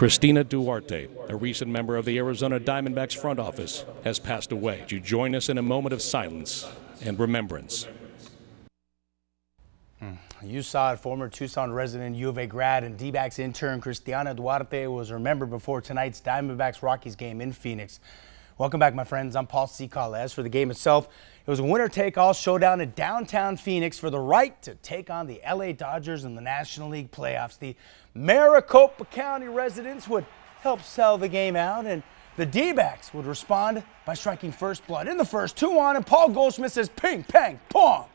Christina Duarte, a recent member of the Arizona Diamondbacks front office, has passed away. To join us in a moment of silence and remembrance. You saw it, former Tucson resident, U of A grad, and D-backs intern Christina Duarte was remembered before tonight's Diamondbacks-Rockies game in Phoenix. Welcome back, my friends. I'm Paul Cicala. As for the game itself, it was a winner-take-all showdown in downtown Phoenix for the right to take on the LA Dodgers in the National League playoffs. The Maricopa County residents would help sell the game out, and the D-backs would respond by striking first blood. In the first, 2-on, and Paul Goldschmidt says ping, pang, pong.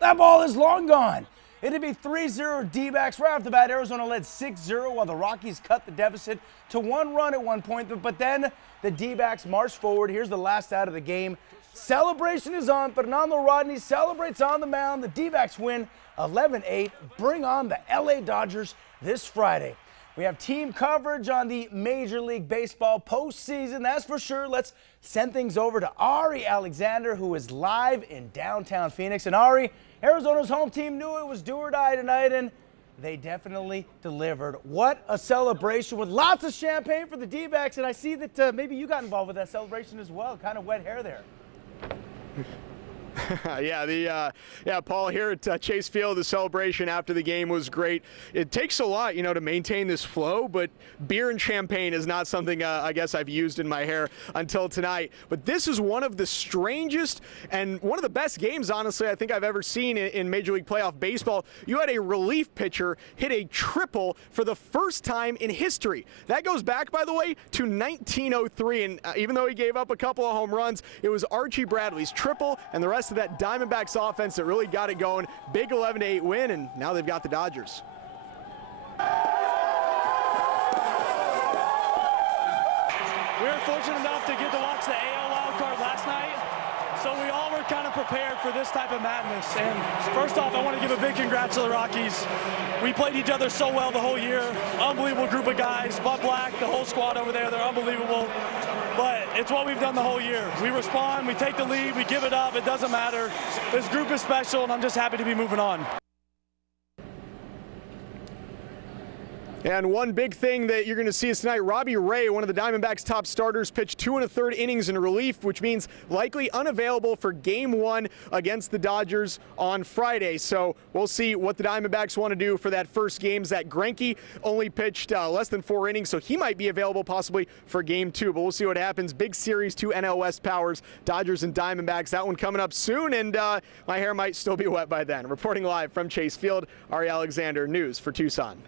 That ball is long gone. It'd be 3-0 D-backs. Right off the bat, Arizona led 6-0 while the Rockies cut the deficit to 1 run at one point. But then the D-backs marched forward. Here's the last out of the game. Celebration is on. Fernando Rodney celebrates on the mound. The D-backs win 11-8. Bring on the LA Dodgers this Friday. We have team coverage on the Major League Baseball postseason, that's for sure. Let's send things over to Ari Alexander, who is live in downtown Phoenix. And Ari, Arizona's home team knew it was do or die tonight, and they definitely delivered. What a celebration with lots of champagne for the D-backs, and I see that maybe you got involved with that celebration as well. Kind of wet hair there. Yeah, Paul, here at Chase Field, the celebration after the game was great. It takes a lot, to maintain this flow, but beer and champagne is not something I guess I've used in my hair until tonight. But this is one of the strangest and one of the best games, honestly, I think I've ever seen in Major League Playoff Baseball. You had a relief pitcher hit a triple for the first time in history. That goes back, by the way, to 1903, and even though he gave up a couple of home runs, it was Archie Bradley's triple and the rest of that Diamondbacks offense that really got it going. Big 11-8 win, and now they've got the Dodgers. We were fortunate enough to get to watch the AL wild card last night, so we all were kind of prepared for this type of madness. And first off, I want to give a big congrats to the Rockies. We played each other so well the whole year. Unbelievable group of guys. Bud Black, the whole squad over there, they're unbelievable. But it's what we've done the whole year. We respond, we take the lead, we give it up, it doesn't matter. This group is special, and I'm just happy to be moving on. And one big thing that you're going to see is tonight, Robbie Ray, one of the Diamondbacks' top starters, pitched 2 1/3 innings in relief, which means likely unavailable for Game 1 against the Dodgers on Friday. So we'll see what the Diamondbacks want to do for that first game. Zach Greinke only pitched less than 4 innings, so he might be available possibly for Game 2. But we'll see what happens. Big series, 2 NL West powers, Dodgers and Diamondbacks. That one coming up soon, and my hair might still be wet by then. Reporting live from Chase Field, Ari Alexander, News for Tucson.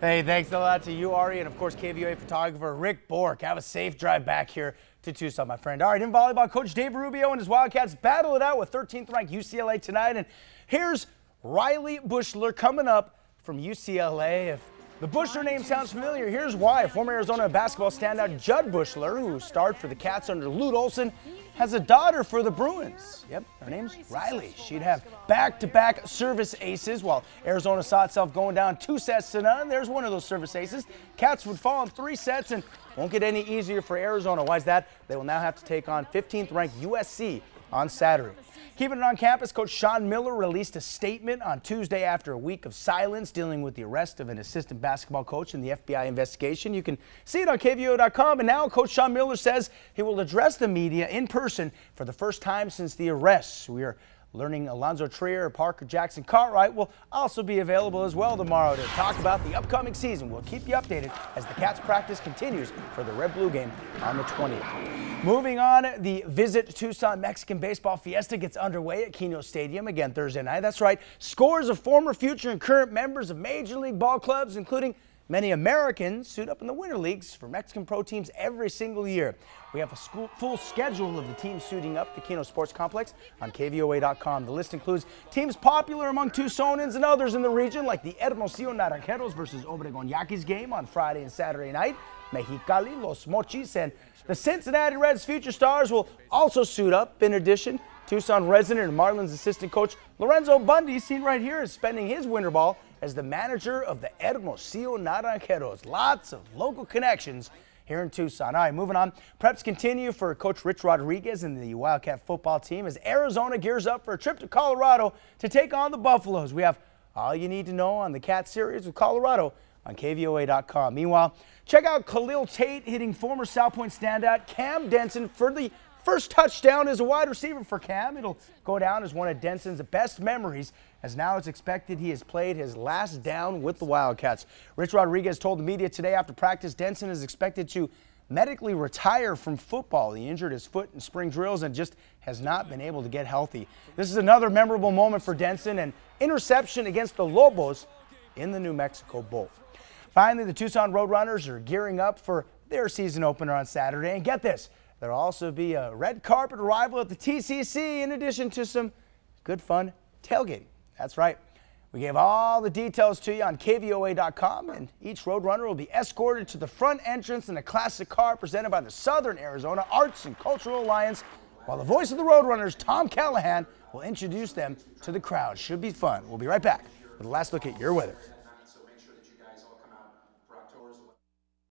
Hey, thanks a lot to you, Ari, and of course KVOA photographer Rick Bork. Have a safe drive back here to Tucson, my friend. All right, in volleyball, Coach Dave Rubio and his Wildcats battle it out with 13th-ranked UCLA tonight. And here's Riley Bushler coming up from UCLA. If the Bushler name sounds familiar, here's why. Former Arizona basketball standout Judd Bushler, who starred for the Cats under Lute Olson, has a daughter for the Bruins. Yep, her name's Riley. She'd have back-to-back service aces while Arizona saw itself going down 2-0. There's one of those service aces. Cats would fall in 3 sets and won't get any easier for Arizona. Why is that? They will now have to take on 15th-ranked USC on Saturday. Keeping it on campus, Coach Sean Miller released a statement on Tuesday after a week of silence dealing with the arrest of an assistant basketball coach in the FBI investigation. You can see it on KVOA.com, and now Coach Sean Miller says he will address the media in person for the first time since the arrests. We are learning Alonzo Trier, Parker Jackson Cartwright will also be available as well tomorrow to talk about the upcoming season. We'll keep you updated as the Cats practice continues for the Red-Blue game on the 20th. Moving on, the Visit Tucson Mexican Baseball Fiesta gets underway at Keno Stadium again Thursday night. That's right, scores of former, future, and current members of Major League ball clubs, including many Americans, suit up in the winter leagues for Mexican pro teams every single year. We have a full schedule of the teams suiting up the Keno Sports Complex on KVOA.com. The list includes teams popular among Tucsonans and others in the region, like the Hermosillo Naranjeros versus Obregón Yaquis game on Friday and Saturday night. Mexicali, Los Mochis, and the Cincinnati Reds future stars will also suit up. In addition, Tucson resident and Marlins assistant coach Lorenzo Bundy, seen right here, is spending his winter ball as the manager of the Hermosillo Naranjeros. Lots of local connections here in Tucson. All right, moving on. Preps continue for Coach Rich Rodriguez and the Wildcat football team as Arizona gears up for a trip to Colorado to take on the Buffaloes. We have all you need to know on the Cat series with Colorado on KVOA.com. Meanwhile, check out Khalil Tate hitting former South Point standout Cam Denson for the first touchdown as a wide receiver for Cam. It'll go down as one of Denson's best memories, as now it's expected he has played his last down with the Wildcats. Rich Rodriguez told the media today after practice Denson is expected to medically retire from football. He injured his foot in spring drills and just has not been able to get healthy. This is another memorable moment for Denson, an interception against the Lobos in the New Mexico Bowl. Finally, the Tucson Roadrunners are gearing up for their season opener on Saturday. And get this, there'll also be a red carpet arrival at the TCC in addition to some good fun tailgating. That's right. We gave all the details to you on KVOA.com, and each Roadrunner will be escorted to the front entrance in a classic car presented by the Southern Arizona Arts and Cultural Alliance, while the voice of the Roadrunners, Tom Callahan, will introduce them to the crowd. Should be fun. We'll be right back with a last look at your weather.